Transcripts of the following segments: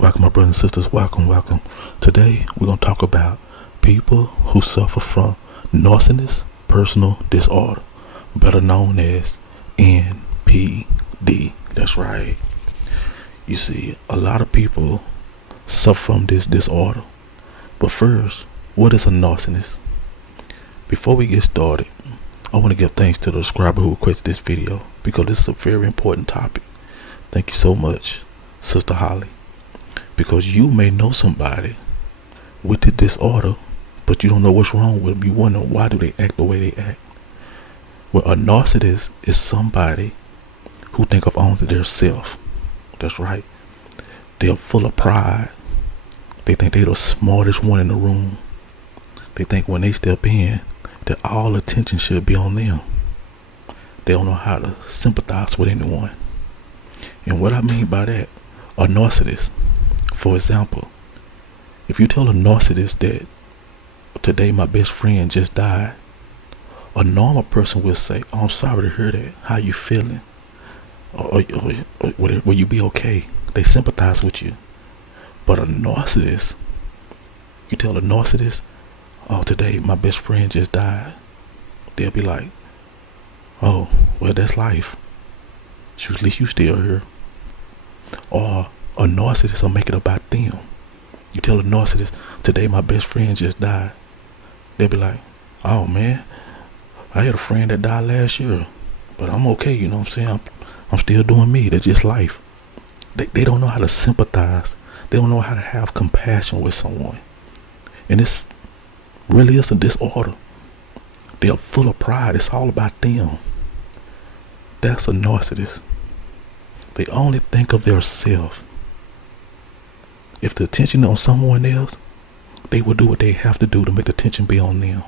Welcome, my brothers and sisters. Welcome. Today, we're going to talk about people who suffer from narcissistic personal disorder, better known as NPD. That's right. You see, a lot of people suffer from this disorder. But first, what is a narcissist? Before we get started, I want to give thanks to the subscriber who requested this video because this is a very important topic. Thank you so much, Sister Holly. Because you may know somebody with the disorder, but you don't know what's wrong with them. You wonder, why do they act the way they act? Well, a narcissist is somebody who think of only their self. That's right. They're full of pride. They think they're the smartest one in the room. They think when they step in, that all attention should be on them. They don't know how to sympathize with anyone. And what I mean by that, a narcissist, for example, if you tell a narcissist that today my best friend just died, a normal person will say, "Oh, I'm sorry to hear that. How you feeling? Or will you be okay?" They sympathize with you. But a narcissist, you tell a narcissist, "Oh, today my best friend just died," they'll be like, "Oh, well, that's life. At least you still here." Or a narcissist will make it about them. You tell a narcissist, "Today my best friend just died," they'll be like, "Oh man, I had a friend that died last year, but I'm okay, you know what I'm saying? I'm still doing me. That's just life." They don't know how to sympathize. They don't know how to have compassion with someone. And it's really is a disorder. They are full of pride. It's all about them. That's a narcissist. They only think of their self. If the attention on someone else, they will do what they have to do to make the attention be on them.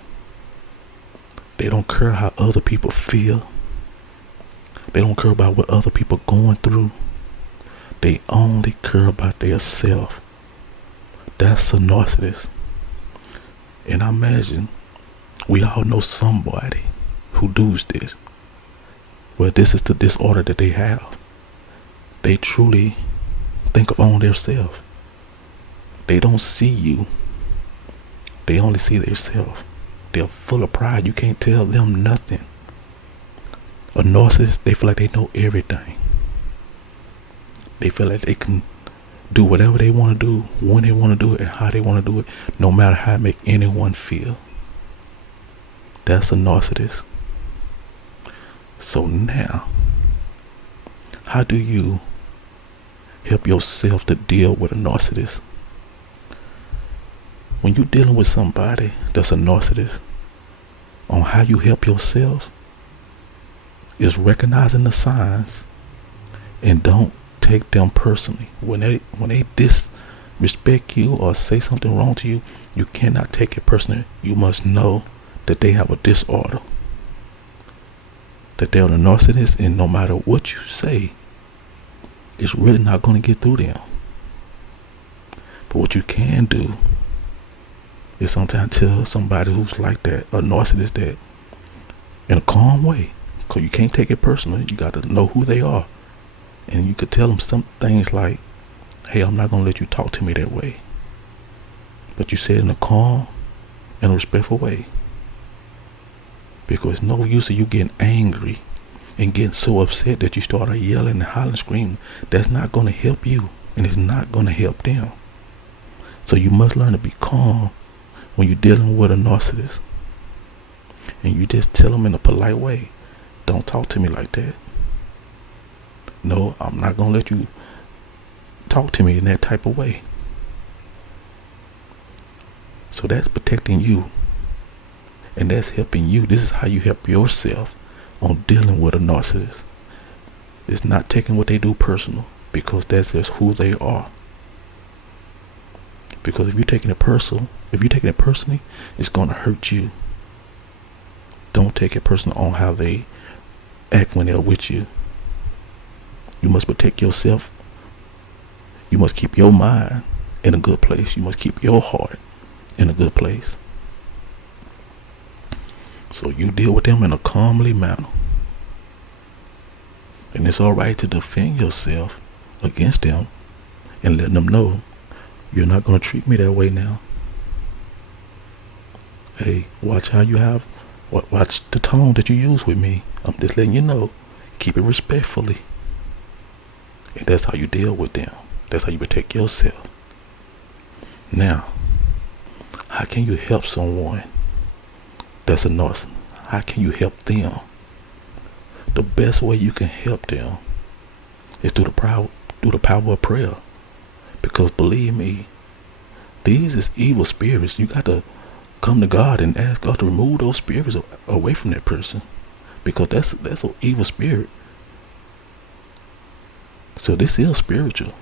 They don't care how other people feel. They don't care about what other people are going through. They only care about their self. That's a narcissist. And I imagine we all know somebody who does this. Well, this is the disorder that they have. They truly think of only their self. They don't see you. They only see themselves. They're full of pride. You can't tell them nothing. A narcissist, they feel like they know everything. They feel like they can do whatever they want to do, when they want to do it, and how they want to do it, no matter how it make anyone feel. That's a narcissist. So now, how do you help yourself to deal with a narcissist? When you're dealing with somebody that's a narcissist, on how you help yourself is recognizing the signs and don't take them personally. When they disrespect you or say something wrong to you, you cannot take it personally. You must know that they have a disorder, that they're a narcissist, and no matter what you say, it's really not going to get through them. But what you can do is sometimes tell somebody who's like that, a narcissist, that in a calm way, because you can't take it personally. You got to know who they are. And you could tell them some things like, "Hey, I'm not going to let you talk to me that way." But you say it in a calm and a respectful way. Because it's no use of you getting angry and getting so upset that you start yelling and hollering, screaming. That's not going to help you, and it's not going to help them. So you must learn to be calm when you're dealing with a narcissist. And you just tell them in a polite way, "Don't talk to me like that. No, I'm not going to let you talk to me in that type of way." So that's protecting you. And that's helping you. This is how you help yourself on dealing with a narcissist. It's not taking what they do personal, because that's just who they are. Because if you're taking it personally, it's going to hurt you. Don't take it personal on how they act when they're with you. You must protect yourself. You must keep your mind in a good place. You must keep your heart in a good place. So you deal with them in a calmly manner. And it's all right to defend yourself against them and letting them know, you're not going to treat me that way now. Hey, watch how you have, watch the tone that you use with me. I'm just letting you know, keep it respectfully. And that's how you deal with them. That's how you protect yourself. Now, how can you help someone that's a narcissist? How can you help them? The best way you can help them is through the power of prayer. Because believe me, these is evil spirits. You got to come to God and ask God to remove those spirits away from that person. Because that's an evil spirit. So this is spiritual.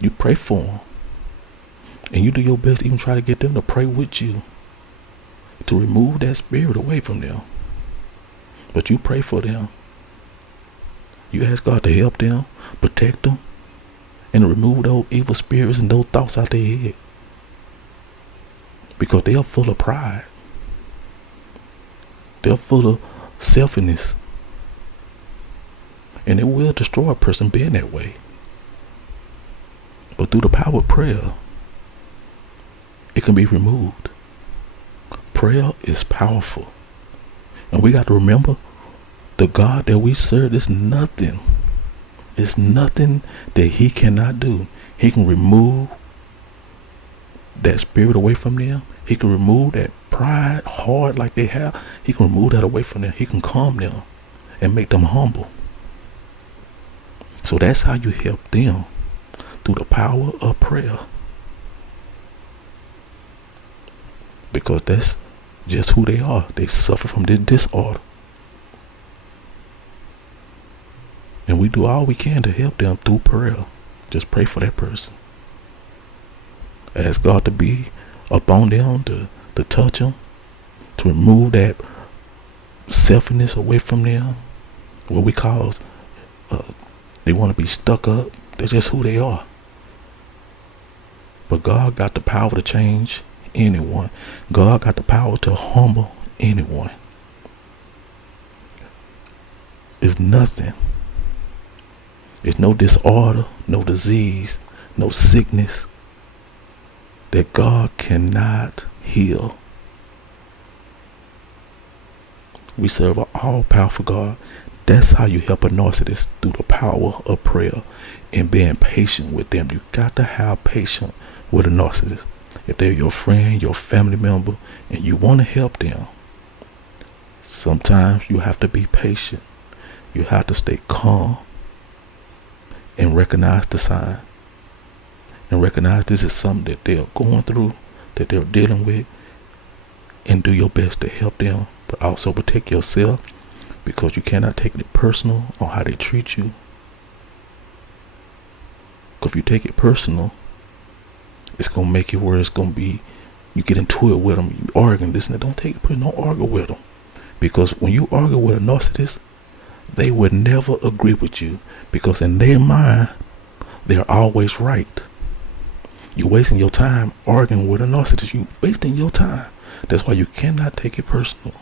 You pray for them. And you do your best to even try to get them to pray with you, to remove that spirit away from them. But you pray for them. You ask God to help them, protect them, and remove those evil spirits and those thoughts out their head. Because they are full of pride. They're full of selfishness. And it will destroy a person being that way. But through the power of prayer, it can be removed. Prayer is powerful. And we got to remember, the God that we serve is nothing. It's nothing that he cannot do. He can remove that spirit away from them. He can remove that pride, hard like they have. He can remove that away from them. He can calm them and make them humble. So that's how you help them, through the power of prayer. Because that's just who they are. They suffer from this disorder. And we do all we can to help them through prayer. Just pray for that person. Ask God to be upon them, to touch them, to remove that selfishness away from them. What we call, they want to be stuck up. That's just who they are. But God got the power to change anyone. God got the power to humble anyone. It's nothing. It's no disorder, no disease, no sickness that God cannot heal. We serve an all-powerful God. That's how you help a narcissist, through the power of prayer and being patient with them. You got to have patience with a narcissist. If they're your friend, your family member, and you want to help them, sometimes you have to be patient. You have to stay calm and recognize the sign. And recognize this is something that they're going through, that they're dealing with, and do your best to help them, but also protect yourself, because you cannot take it personal on how they treat you. Because if you take it personal, it's going to make it where it's going to be, you get into it with them, you arguing this and that. Don't take it personal, don't argue with them. Because when you argue with a narcissist, they would never agree with you, because in their mind, they're always right. You're wasting your time arguing with a narcissist. You're wasting your time. That's why you cannot take it personal.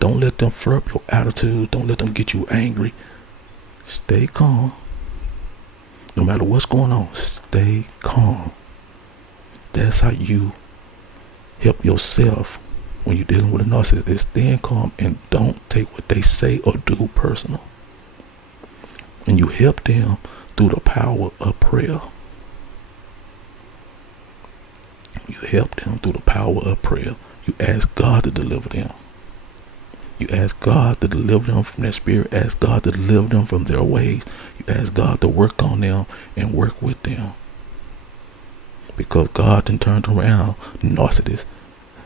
Don't let them flare up your attitude. Don't let them get you angry. Stay calm. No matter what's going on, stay calm. That's how you help yourself when you're dealing with a narcissist. Is staying calm and don't take what they say or do personal. And you help them through the power of prayer. You help them through the power of prayer. You ask God to deliver them. You ask God to deliver them from that spirit. Ask God to deliver them from their ways. You ask God to work on them and work with them. Because God then turned around narcissists.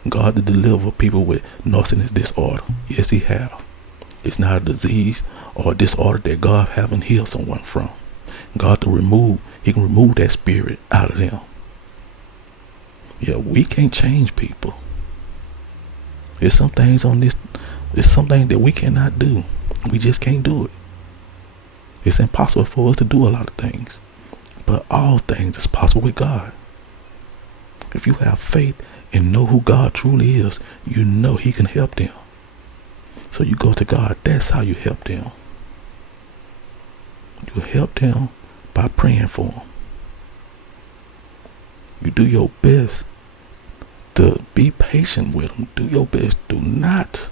God to deliver people with narcissistic disorder. Yes, he have. It's not a disease or a disorder that God haven't healed someone from. God to remove, he can remove that spirit out of them. Yeah, we can't change people. There's some things on this, there's some things that we cannot do. We just can't do it. It's impossible for us to do a lot of things. But all things is possible with God. If you have faith and know who God truly is, you know he can help them. So you go to God. That's how you help them. You help them by praying for them. You do your best to be patient with them. Do your best. Do not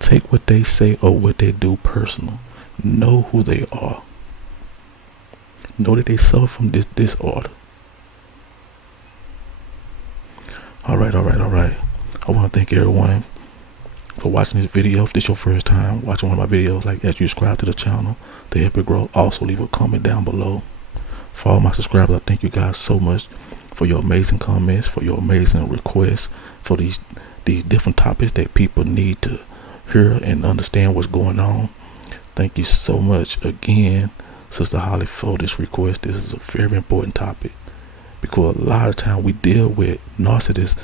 take what they say or what they do personal. Know who they are. Know that they suffer from this disorder. All right. I want to thank everyone for watching this video. If this is your first time watching one of my videos, like as you subscribe to the channel to help it grow, also leave a comment down below. For all my subscribers, I thank you guys so much for your amazing comments, for your amazing requests, for these different topics that people need to hear and understand what's going on. Thank you so much again, Sister Holly, for this request. This is a very important topic because a lot of time we deal with narcissists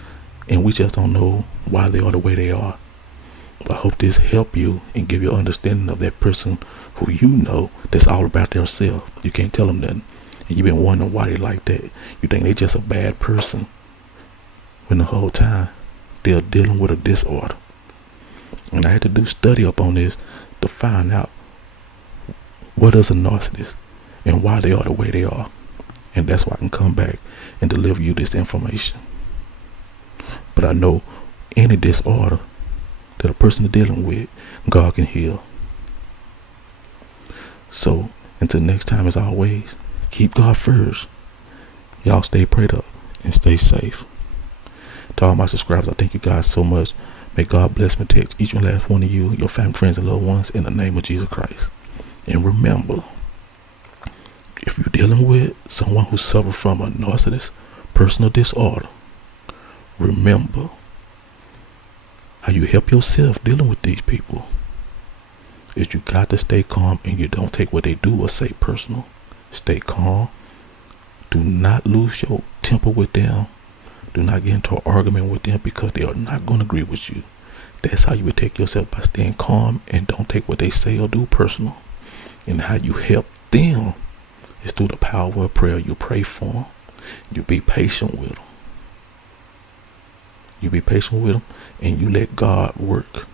and we just don't know why they are the way they are. I hope this help you and give you an understanding of that person who you know that's all about their self. You can't tell them nothing. And you've been wondering why they like that. You think they just a bad person when the whole time they're dealing with a disorder. And I had to do study up on this to find out what is a narcissist and why they are the way they are. And that's why I can come back and deliver you this information. But I know any disorder that a person is dealing with, God can heal. So until next time, as always, keep God first. Y'all stay prayed up and stay safe. To all my subscribers, I thank you guys so much. May God bless and protect each and last one of you, your family, friends, and loved ones in the name of Jesus Christ. And remember, if you're dealing with someone who suffers from a narcissist personal disorder, remember how you help yourself dealing with these people is you got to stay calm and you don't take what they do or say personal. Stay calm. Do not lose your temper with them. Do not get into an argument with them because they are not going to agree with you. That's how you would take yourself, by staying calm and don't take what they say or do personal. And how you help them is through the power of prayer. You pray for them. You be patient with them. You be patient with them and you let God work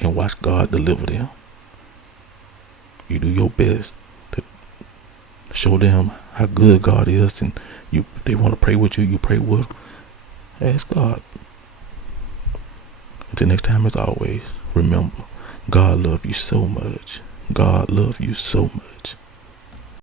and watch God deliver them. You do your best to show them how good God is, and they want to pray with you, you pray with them. Ask God. Until next time, as always, remember, God loves you so much. God loves you so much.